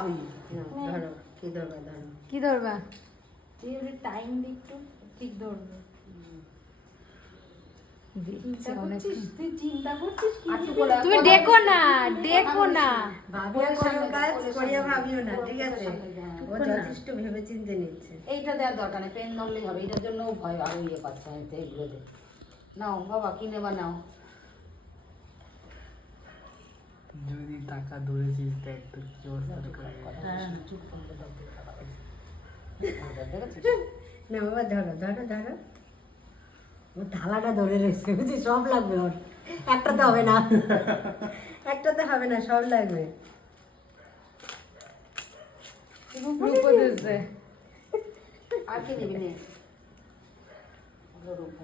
আমি ধরো কি ধরবা ধরো কি ধরবা? তুই ওর টাইম দি একটু ঠিক ধরবে। তুই চিন্তা করছিস কি তুমি ডেকো না, ডেকো না। ভাবিও কোনো কাজ করিয়া ভাবিও না, ঠিক আছে? ও যথেষ্ট ভেবে চিন্তে নিচ্ছে। এইটা দেওয়ার দরকার নেই, পেন ধরলেই হবে। এটার জন্য ভয় আরো ইয়ে পাচ্ছে হয়তো এগুলো দে। নাও বাবা কিনে বা নাও। যদি টাকা ধরেছিস দেখ তো কি অবস্থা করে। হ্যাঁ চুপ করে দাও। না বাবা ধরো ধরো ধরো, ও থালাটা ধরে রেখেছে, বুঝি সব লাগবে ওর, একটাতে হবে না, একটাতে হবে না, সব লাগবে। রূপো দিচ্ছে। আর কি নেবি নে? রূপো।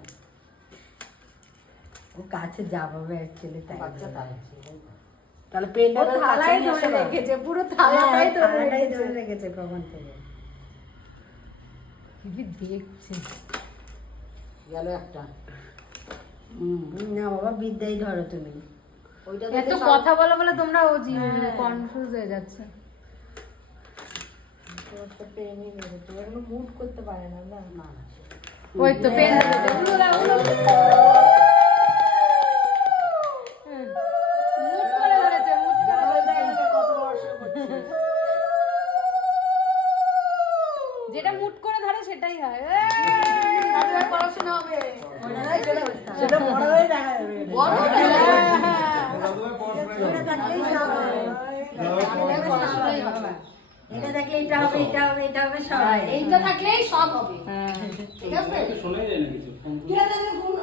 ও কাছে যাবে অ্যাকচুয়ালি, তাই বাচ্চা ধরে। তাই। তাহলে পেনটা ও থালায় ধরে রেখেছে, পুরো থালাটাই ধরে থালাটাই রেখেছে। ধরে রেখেছে কখন থেকে। কি দেখছে? গেল একটা। না বাবা বিদ্যাই ধরো তুমি। ওইটা এত কথা বলো বলে তোমরা ও কনফিউজ হয়ে যাচ্ছে। একটা পেনই ধরেছে, এগুলো মুড করতে পারে না না। না না ওই তো পেন ধরেছে। মুট করে ধরেছে, মুট করে ধরেছে। কত বর্ষ করছে। যেটা মুট করে ধরে সেটাই হয়। তাহলে পড়াশোনা হবে। সেটা বড় হয়ে দেখা যাবে। বড় এটা থাকলেই সব হবে। পড়াশোনাই হবে। এটা থাকলে এটা হবে, এটা হবে, এটা হবে, সব হবে। এইটা থাকলেই সব হবে। ঠিক আছে? শোনাই যায় না কিছু। কি আছে ফোন